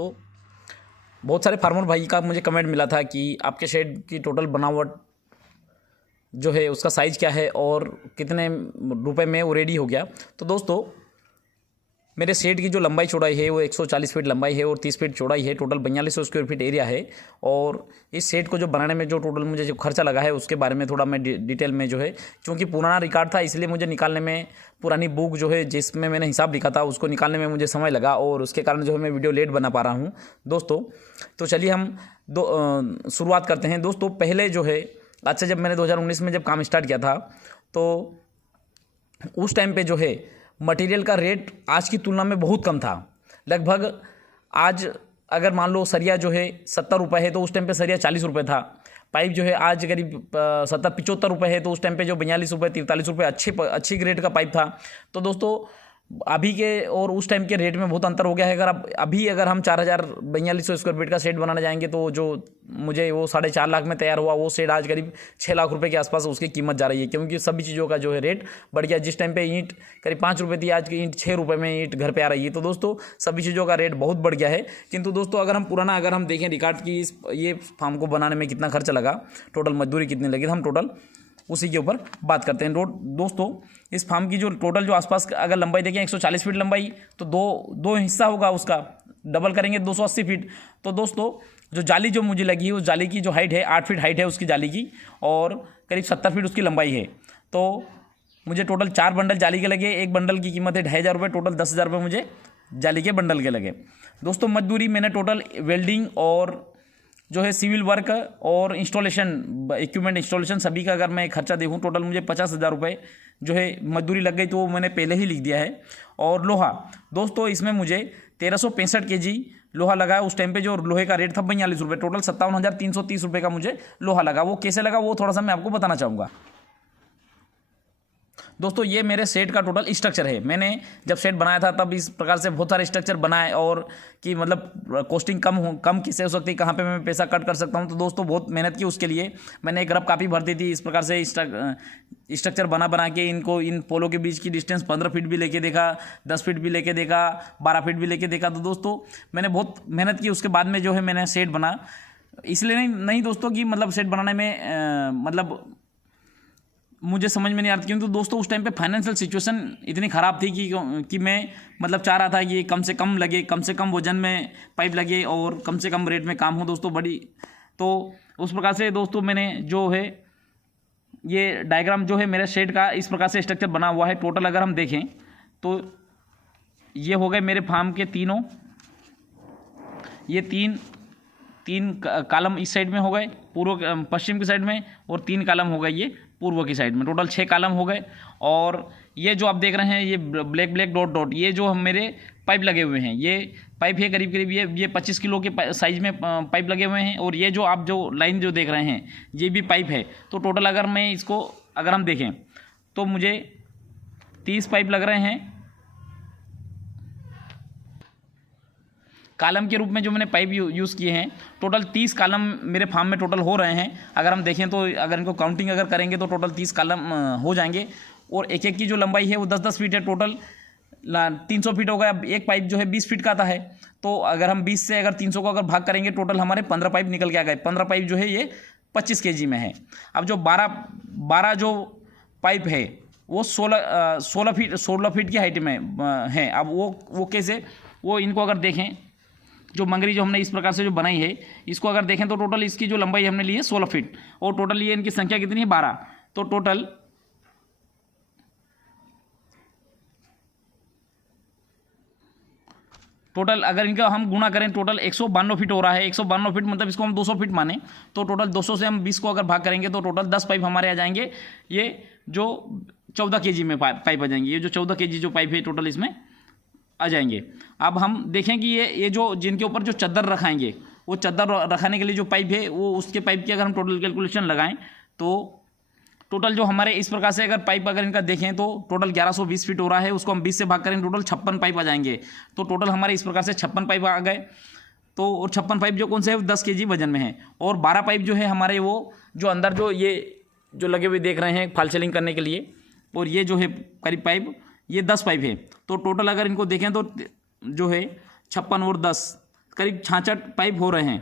तो बहुत सारे फार्मर भाई का मुझे कमेंट मिला था कि आपके शेड की टोटल बनावट जो है उसका साइज़ क्या है और कितने रुपए में वो रेडी हो गया। तो दोस्तों मेरे शेड की जो लंबाई चौड़ाई है वो 140 फीट लंबाई है और 30 फीट चौड़ाई है। टोटल 4200 स्क्वायर फीट एरिया है। और इस शेड को जो बनाने में जो टोटल मुझे जो खर्चा लगा है उसके बारे में थोड़ा मैं डिटेल में जो है, क्योंकि पुराना रिकॉर्ड था इसलिए मुझे निकालने में, पुरानी बुक जो है जिसमें मैंने हिसाब लिखा था उसको निकालने में मुझे समय लगा और उसके कारण जो है मैं वीडियो लेट बना पा रहा हूँ दोस्तों। तो चलिए हम शुरुआत करते हैं दोस्तों। पहले जो है अच्छा, जब मैंने 2019 में जब काम स्टार्ट किया था तो उस टाइम पे जो है मटेरियल का रेट आज की तुलना में बहुत कम था। लगभग आज अगर मान लो सरिया जो है 70 रुपये है तो उस टाइम पे सरिया 40 रुपये था। पाइप जो है आज करीब 70-75 रुपये है तो उस टाइम पे जो 42 रुपये 43 रुपये अच्छी ग्रेड का पाइप था। तो दोस्तों अभी के और उस टाइम के रेट में बहुत अंतर हो गया है। अगर हम 4200 स्क्वायर फीट का शेड बनाने जाएंगे तो जो मुझे वो 4.5 लाख में तैयार हुआ वो शेड आज करीब 6 लाख रुपए के आसपास उसकी कीमत जा रही है, क्योंकि सभी चीज़ों का जो है रेट बढ़ गया। जिस टाइम पे ईंट करीब 5 रुपये थी आज की ईंट 6 रुपये में ईंट घर पर आ रही है। तो दोस्तों सभी चीज़ों का रेट बहुत बढ़ गया है। किंतु दोस्तों अगर हम देखें रिकॉर्ड की ये फार्म को बनाने में कितना खर्चा लगा, टोटल मजदूरी कितनी लगी, हम टोटल उसी के ऊपर बात करते हैं। दोस्तों इस फार्म की जो टोटल जो आसपास अगर लंबाई देखें 140 फीट लंबाई, तो दो हिस्सा होगा उसका, डबल करेंगे 280 फीट। तो दोस्तों जो जाली जो मुझे लगी है उस जाली की जो हाइट है 8 फीट हाइट है उसकी जाली की और करीब 70 फीट उसकी लंबाई है। तो मुझे टोटल 4 बंडल जाली के लगे। एक बंडल की कीमत है 2500 रुपये, टोटल 10,000 रुपये मुझे जाली के बंडल के लगे। दोस्तों मजदूरी मैंने टोटल वेल्डिंग और जो है सिविल वर्क और इंस्टॉलेशन इक्विपमेंट इंस्टॉलेशन सभी का अगर मैं खर्चा देखूँ टोटल मुझे 50,000 रुपये जो है मजदूरी लग गई, तो वो मैंने पहले ही लिख दिया है। और लोहा दोस्तों इसमें मुझे 1365 kg लोहा लगा है। उस टाइम पे जो लोहे का रेट था 42 रुपये, टोटल 57,330 रुपये का मुझे लोहा लगा। वो कैसे लगा वो थोड़ा सा मैं आपको बताना चाहूँगा। दोस्तों ये मेरे सेट का टोटल स्ट्रक्चर है। मैंने जब सेट बनाया था तब इस प्रकार से बहुत सारे स्ट्रक्चर बनाए और कि मतलब कॉस्टिंग कम किससे हो सकती है, कहाँ पे मैं पैसा कट कर सकता हूँ। तो दोस्तों बहुत मेहनत की उसके लिए। मैंने एक रफ कापी भर दी थी। इस प्रकार से स्ट्रक्चर बना के इन पोलों के बीच की डिस्टेंस 15 फीट भी लेके देखा, 10 फीट भी लेके देखा, 12 फीट भी लेके देखा। तो दोस्तों मैंने बहुत मेहनत की। उसके बाद में जो है मैंने सेट बना। इसलिए नहीं दोस्तों कि मतलब सेट बनाने में मतलब मुझे समझ में नहीं आता, क्योंकि दोस्तों उस टाइम पे फाइनेंशियल सिचुएशन इतनी ख़राब थी कि मैं मतलब चाह रहा था कि कम से कम लगे, कम से कम वजन में पाइप लगे और कम से कम रेट में काम हो दोस्तों बड़ी। तो उस प्रकार से दोस्तों मैंने जो है ये डायग्राम जो है मेरे शेड का इस प्रकार से स्ट्रक्चर बना हुआ है। टोटल अगर हम देखें तो ये हो गए मेरे फार्म के तीनों, ये तीन कॉलम इस साइड में हो गए पूर्व पश्चिम की साइड में, और 3 कॉलम हो गए ये पूर्व की साइड में। टोटल 6 कॉलम हो गए। और ये जो आप देख रहे हैं ये ब्लैक डॉट ये जो मेरे पाइप लगे हुए हैं, ये पाइप है करीब ये 25 किलो के साइज में पाइप लगे हुए हैं। और ये जो आप जो लाइन जो देख रहे हैं ये भी पाइप है। तो टोटल अगर मैं इसको अगर हम देखें तो मुझे 30 पाइप लग रहे हैं। कॉलम के रूप में जो मैंने पाइप यूज़ किए हैं टोटल 30 कॉलम मेरे फार्म में टोटल हो रहे हैं। अगर हम देखें तो अगर इनको काउंटिंग अगर करेंगे तो टोटल 30 कॉलम हो जाएंगे। और एक की जो लंबाई है वो 10-10 फीट है। टोटल 300 फीट हो गया। एक पाइप जो है 20 फीट का आता है। तो अगर हम 20 से अगर 300 को अगर भाग करेंगे टोटल हमारे 15 पाइप निकल के आ गए। 15 पाइप जो है ये 25 kg में है। अब जो 12 जो पाइप है वो 16 फीट की हाइट में है। अब वो कैसे, वो इनको अगर देखें जो मंगरी जो हमने इस प्रकार से जो बनाई है इसको अगर देखें तो टोटल इसकी जो लंबाई हमने ली है 16 फीट और टोटल ये इनकी संख्या कितनी है 12। तो टोटल अगर इनका हम गुणा करें टोटल 152 फीट हो रहा है। 152 फीट मतलब इसको हम 200 फीट माने तो टोटल 200 से हम 20 को अगर भाग करेंगे तो टोटल 10 पाइप हमारे आ जाएंगे। ये जो 14 kg में पाइप आ जाएंगे। ये जो 14 kg जो पाइप है टोटल इसमें आ जाएंगे। अब हम देखें कि ये जो जिनके ऊपर जो चद्दर रखाएंगे वो चद्दर रखाने के लिए जो पाइप है वो उसके पाइप की अगर हम टोटल कैलकुलेशन लगाएं तो टोटल जो हमारे इस प्रकार से अगर पाइप अगर इनका देखें तो टोटल 1120 फीट हो रहा है। उसको हम 20 से भाग करें टोटल 56 पाइप आ जाएंगे। तो टोटल हमारे इस प्रकार से 56 पाइप आ गए। तो और 56 पाइप जो कौन से है 10 kg वजन में है। और 12 पाइप जो है हमारे वो जो अंदर जो ये जो लगे हुए देख रहे हैं फॉल सीलिंग करने के लिए, और ये जो है करीब पाइप ये 10 पाइप है। तो टोटल अगर इनको देखें तो जो है 56 और 10 करीब 66 पाइप हो रहे हैं।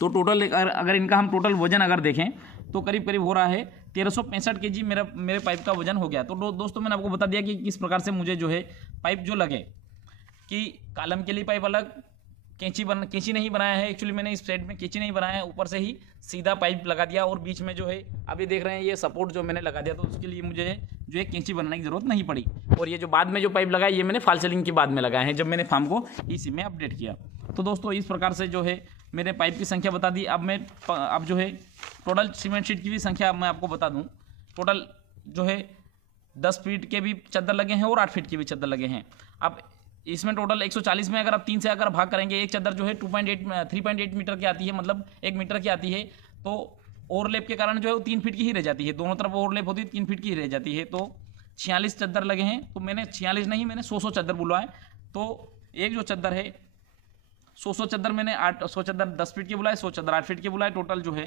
तो टोटल अगर इनका हम टोटल वजन अगर देखें तो करीब करीब हो रहा है 1365 kg मेरे पाइप का वजन हो गया। तो दोस्तों मैंने आपको बता दिया कि किस प्रकार से मुझे जो है पाइप जो लगे, कि कॉलम के लिए पाइप अलग, कैंची नहीं बनाया है। एक्चुअली मैंने इस साइड में कैंची नहीं बनाया है, ऊपर से ही सीधा पाइप लगा दिया और बीच में जो है अभी देख रहे हैं ये सपोर्ट जो मैंने लगा दिया, तो उसके लिए मुझे जो है कैंची बनाने की ज़रूरत नहीं पड़ी। और ये जो बाद में जो पाइप लगाया ये मैंने फॉल सीलिंग के बाद में लगाए हैं, जब मैंने फार्म को इसी में अपडेट किया। तो दोस्तों इस प्रकार से जो है मैंने पाइप की संख्या बता दी। अब जो है टोटल सीमेंट शीट की भी संख्या मैं आपको बता दूँ। टोटल जो है 10 फीट के भी चद्दर लगे हैं और 8 फीट के भी चद्दर लगे हैं। अब इसमें टोटल 140 में अगर आप 3 से अगर भाग करेंगे, एक चद्दर जो है 3.8 मीटर की आती है, मतलब 1 मीटर की आती है। तो ओवरलैप के कारण जो है वो 3 फीट की ही रह जाती है, दोनों तरफ ओवरलैप होती है 3 फीट की ही रह जाती है। तो 46 चद्दर लगे हैं। तो मैंने 46 नहीं, मैंने 100 चद्दर बुलवाए। तो एक जो चद्दर है 100 चद्दर मैंने 100 चद्दर 10 फीट के बुलाए, 100 चद्दर 8 फीट के बुलाए। टोटल जो है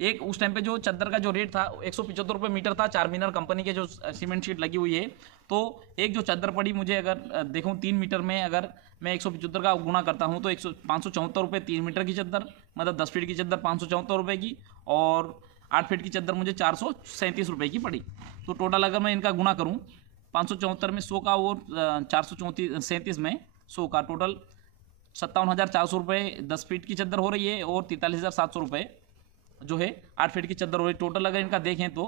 एक उस टाइम पे जो चद्दर का जो रेट था 175 रुपये मीटर था, चारमीनार कंपनी के जो सीमेंट शीट लगी हुई है। तो एक जो चद्दर पड़ी मुझे अगर देखूँ 3 मीटर में अगर मैं 175 का गुणा करता हूँ तो 574 रुपये 3 मीटर की चद्दर, मतलब 10 फीट की चद्दर 574 रुपये की, और 8 फीट की चद्दर मुझे 437 रुपये की पड़ी। तो टोटल अगर मैं इनका गुणा करूँ 574 में 100 का और 437 में 100 का, टोटल 57,400 रुपये 10 फीट की चद्दर हो रही है और 43,700 रुपये जो है 8 फीट की चद्दर हो रही है। टोटल अगर इनका देखें तो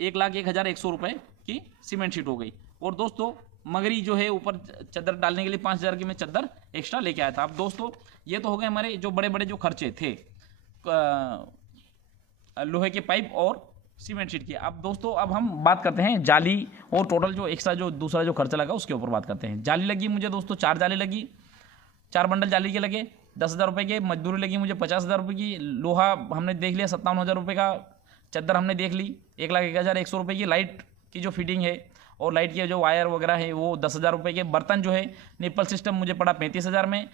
1,01,100 रुपये की सीमेंट शीट हो गई। और दोस्तों मगरी जो है ऊपर चद्दर डालने के लिए 5,000 की मैं चद्दर एक्स्ट्रा लेके आया था। अब दोस्तों ये तो हो गए हमारे जो बड़े बड़े जो खर्चे थे लोहे के पाइप और सीमेंट शीट की। अब दोस्तों अब हम बात करते हैं जाली और टोटल जो एक्स्ट्रा जो दूसरा जो खर्चा लगा उसके ऊपर बात करते हैं। जाली लगी मुझे दोस्तों 4 जाली लगी, 4 बंडल जाली के लगे 10,000 रुपये के। मजदूरी लगी मुझे 50,000 रुपये की। लोहा हमने देख लिया 57,000 रुपये का। चद्दर हमने देख ली 1,01,100 रुपये की। लाइट की जो फिटिंग है और लाइट के जो वायर वगैरह है वो 10,000 रुपये के। बर्तन जो है निप्पल सिस्टम मुझे पड़ा 35,000 में।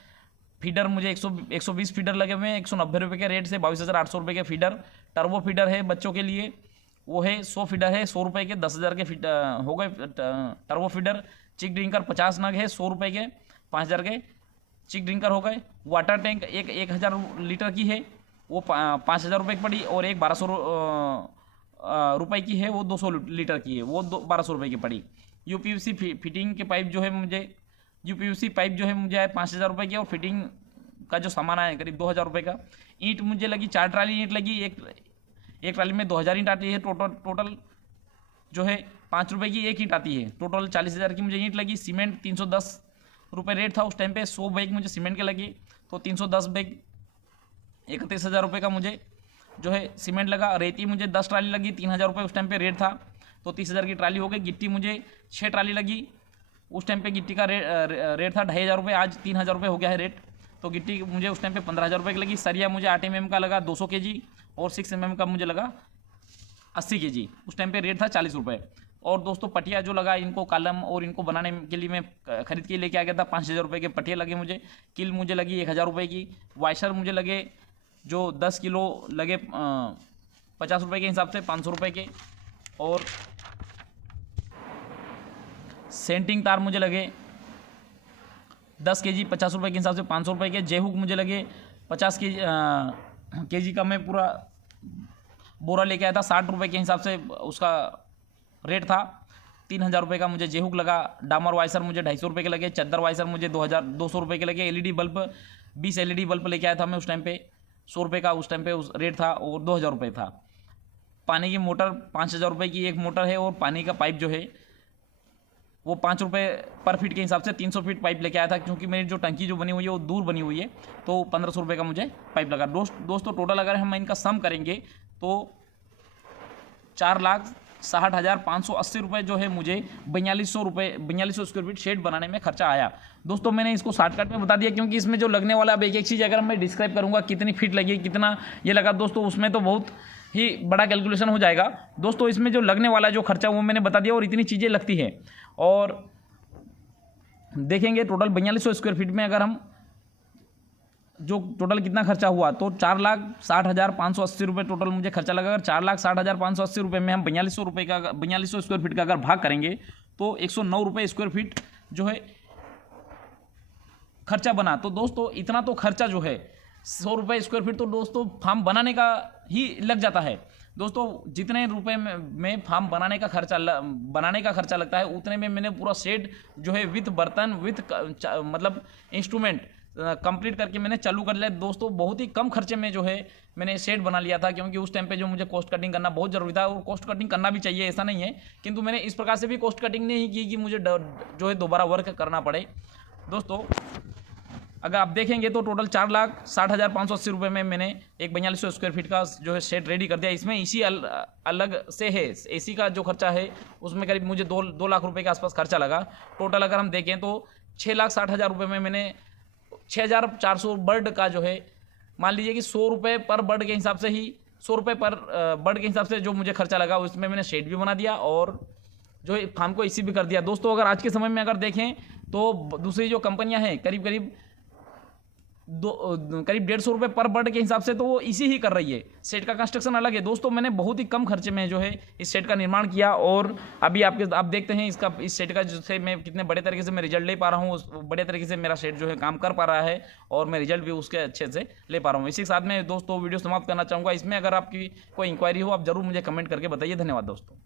फीडर मुझे 120 फीडर लगे हुए हैं 190 रुपये के रेट से 22,800 रुपये के फीडर। टर्बो फीडर है बच्चों के लिए, वो है 100 फीडर है 100 रुपये के, 10,000 के हो गए टर्बो फीडर। चिक ड्रिंकर 50 नग है 100 रुपये के, 5,000 के चिक ड्रिंकर हो गए। वाटर टैंक 1,000 लीटर की है, वो 5,000 रुपये की पड़ी। और एक 1,200 रुपये की है, वो 200 लीटर की है, वो 1,200 रुपये की पड़ी। यूपीवीसी फिटिंग के पाइप जो है मुझे यूपीवीसी पाइप जो है मुझे आए 5,000 रुपये की। और फिटिंग का जो सामान आया करीब 2,000 रुपये का। ईंट मुझे लगी 4 ट्राली ईंट लगी, एक ट्राली में 2,000 ईंट आती है। टोटल जो है 5 रुपये की एक ईंट आती है। टोटल 40,000 की मुझे ईंट लगी। सीमेंट 310 रुपये रेट था उस टाइम पे। 100 बैग मुझे सीमेंट के लगे, तो 310 बैग 31,000 रुपये का मुझे जो है सीमेंट लगा। रेती मुझे 10 ट्राली लगी, 3,000 रुपये उस टाइम पे रेट था, तो 30,000 की ट्राली हो गई। गिट्टी मुझे 6 ट्राली लगी, उस टाइम पे गिट्टी का रेट था 2,500 रुपये, आज 3,000 रुपये हो गया है रेट। तो गिट्टी मुझे उस टाइम पे 15,000 रुपये की लगी। सरिया मुझे 8 mm का लगा 200 kg, और 6 mm का मुझे लगा 80 kg, उस टाइम पे रेट था 40 रुपये। और दोस्तों पटिया जो लगा, इनको कॉलम और इनको बनाने के लिए मैं खरीद के लेके आ गया था। 5,000 रुपये के पटिया लगे मुझे। किल मुझे लगी 1,000 रुपये की। वाइशर मुझे लगे जो 10 किलो लगे 50 रुपये के हिसाब से 500 रुपये के। और सेंटिंग तार मुझे लगे 10 kg 50 रुपये के हिसाब से 500 रुपये के। जेहुक मुझे लगे 50 kg का मैं पूरा बोरा लेके आया था, 60 रुपये के हिसाब से उसका रेट था। 3,000 रुपये का मुझे जेहुक लगा। डामर वाइसर मुझे 250 रुपये के लगे। चद्दर वाइसर मुझे 2,200 रुपये के लगे। एलईडी बल्ब 20 एलईडी बल्ब लेके आया था मैं उस टाइम पे, 100 रुपये का उस टाइम पे उस रेट था, और 2,000 रुपये था। पानी की मोटर 5,000 रुपये की एक मोटर है। और पानी का पाइप जो है वो 5 रुपये पर फीट के हिसाब से 300 फीट पाइप लेके आया था, क्योंकि मेरी जो टंकी जो बनी हुई है वो दूर बनी हुई है, तो 1,500 रुपये का मुझे पाइप लगा। दोस्तों टोटल अगर हम इनका सम करेंगे तो 4,60,580 रुपये जो है मुझे 4,200 स्क्वायर फीट शेड बनाने में खर्चा आया। दोस्तों मैंने इसको शॉर्टकट में बता दिया, क्योंकि इसमें जो लगने वाला अब एक चीज़ अगर मैं डिस्क्राइब करूँगा कितनी फीट लगी कितना ये लगा दोस्तों, उसमें तो बहुत ही बड़ा कैलकुलेशन हो जाएगा। दोस्तों इसमें जो लगने वाला जो खर्चा वो मैंने बता दिया, और इतनी चीज़ें लगती हैं। और देखेंगे टोटल 4,200 स्क्वायर फीट में अगर हम जो टोटल कितना खर्चा हुआ, तो 4,60,580 रुपये टोटल मुझे खर्चा लगा। अगर 4,60,580 रुपये में हम 4,200 स्क्वायर फीट का अगर भाग करेंगे तो 109 रुपये स्क्वायर फीट जो है खर्चा बना। तो दोस्तों इतना तो खर्चा जो है 100 रुपये स्क्वायर फीट तो दोस्तों फार्म बनाने का ही लग जाता है। दोस्तों जितने रुपए में फार्म बनाने का खर्चा लगता है, उतने में मैंने पूरा शेड जो है विथ बर्तन विथ मतलब इंस्ट्रूमेंट कंप्लीट करके मैंने चालू कर लिया। दोस्तों बहुत ही कम खर्चे में जो है मैंने शेड बना लिया था, क्योंकि उस टाइम पे जो मुझे कॉस्ट कटिंग करना बहुत ज़रूरी था, और कॉस्ट कटिंग करना भी चाहिए, ऐसा नहीं है। किंतु मैंने इस प्रकार से भी कॉस्ट कटिंग नहीं की कि मुझे जो है दोबारा वर्क करना पड़े। दोस्तों अगर आप देखेंगे तो टोटल 4,60,580 रुपये में मैंने एक 4200 स्क्वायर फीट का जो है शेड रेडी कर दिया। इसमें इसी अलग से है, एसी का जो खर्चा है उसमें करीब मुझे 2 लाख रुपए के आसपास खर्चा लगा। टोटल अगर हम देखें तो 6,60,000 रुपये में मैंने 6,400 बर्ड का जो है, मान लीजिए कि 100 रुपये पर बर्ड के हिसाब से ही 100 रुपये पर बर्ड के हिसाब से जो मुझे खर्चा लगा, उसमें मैंने शेड भी बना दिया और जो है फार्म को एसी भी कर दिया। दोस्तों अगर आज के समय में अगर देखें तो दूसरी जो कंपनियां हैं करीब 150 रुपये पर बर्ड के हिसाब से तो वो इसी ही कर रही है। सेट का कंस्ट्रक्शन अलग है। दोस्तों मैंने बहुत ही कम खर्चे में जो है इस सेट का निर्माण किया, और अभी आप देखते हैं इस सेट का जो से मैं कितने बड़े तरीके से मैं रिजल्ट ले पा रहा हूँ। बड़े तरीके से मेरा सेट जो है काम कर पा रहा है और मैं रिजल्ट भी उसके अच्छे से ले पा रहा हूँ। इसी के साथ में दोस्तों वीडियो समाप्त करना चाहूँगा। इसमें अगर आपकी कोई इंक्वायरी हो आप जरूर मुझे कमेंट करके बताइए। धन्यवाद दोस्तों।